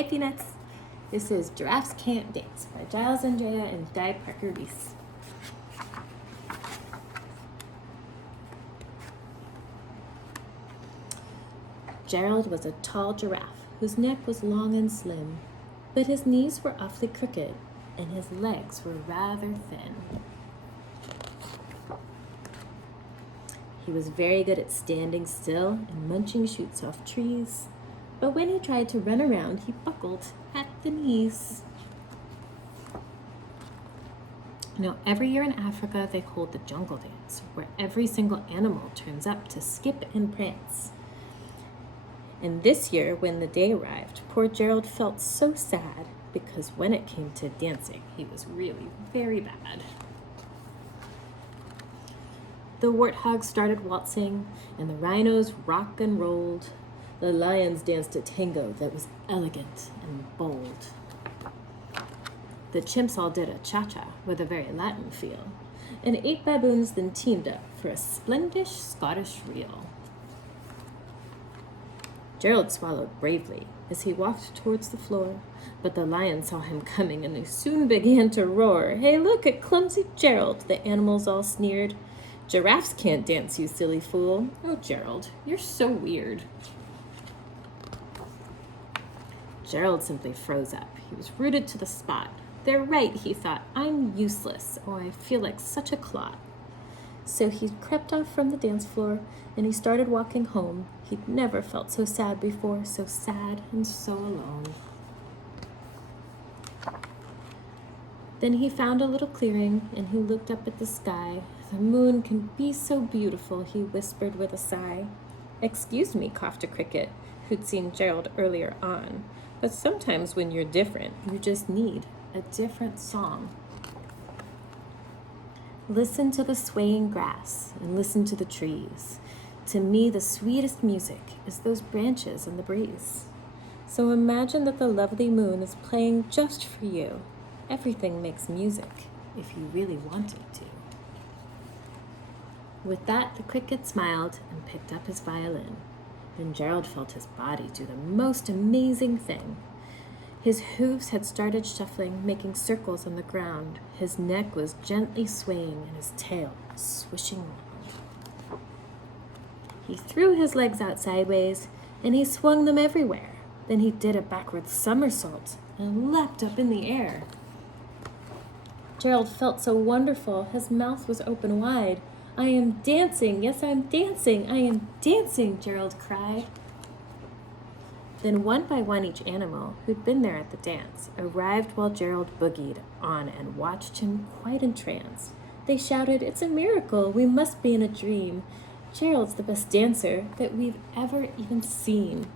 Hi, Peanuts. This is Giraffes Can't Dance by Giles, Andreae, and Di Parker Reese. Gerald was a tall giraffe whose neck was long and slim, but his knees were awfully crooked and his legs were rather thin. He was very good at standing still and munching shoots off trees, but when he tried to run around, he buckled at the knees. Every year in Africa, they hold the jungle dance, where every single animal turns up to skip and prance. And this year, when the day arrived, poor Gerald felt so sad because when it came to dancing, he was really very bad. The warthogs started waltzing, and the rhinos rock and rolled. The lions danced a tango that was elegant and bold. The chimps all did a cha-cha with a very Latin feel, and 8 baboons then teamed up for a splendish Scottish reel. Gerald swallowed bravely as he walked towards the floor, but the lion saw him coming and they soon began to roar. "Hey, look at clumsy Gerald," the animals all sneered. "Giraffes can't dance, you silly fool." "Oh, Gerald, you're so weird." Gerald simply froze up. He was rooted to the spot. "They're right," he thought. "I'm useless. Oh, I feel like such a clot." So he crept off from the dance floor and he started walking home. He'd never felt so sad before, so sad and so alone. Then he found a little clearing and he looked up at the sky. "The moon can be so beautiful," he whispered with a sigh. "Excuse me," coughed a cricket, who'd seen Gerald earlier on, "but sometimes when you're different, you just need a different song." Listen to the swaying grass and listen to the trees. To me, the sweetest music is those branches in the breeze. So imagine that the lovely moon is playing just for you. Everything makes music if you really want it to. With that, the cricket smiled and picked up his violin. Then Gerald felt his body do the most amazing thing. His hooves had started shuffling, making circles on the ground. His neck was gently swaying and his tail swishing round. He threw his legs out sideways and he swung them everywhere. Then he did a backward somersault and leapt up in the air. Gerald felt so wonderful. His mouth was open wide. "I am dancing. Yes, I'm dancing. I am dancing," Gerald cried. Then one by one each animal who'd been there at the dance arrived while Gerald boogied on and watched him quite entranced. They shouted, "It's a miracle. We must be in a dream. Gerald's the best dancer that we've ever even seen."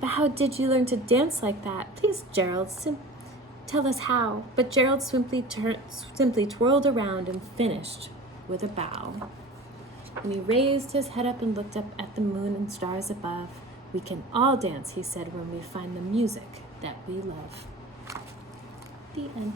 "But how did you learn to dance like that? Please, Gerald, tell us how." But Gerald simply twirled around and finished with a bow. And he raised his head up and looked up at the moon and stars above. "We can all dance," he said, "when we find the music that we love." The end.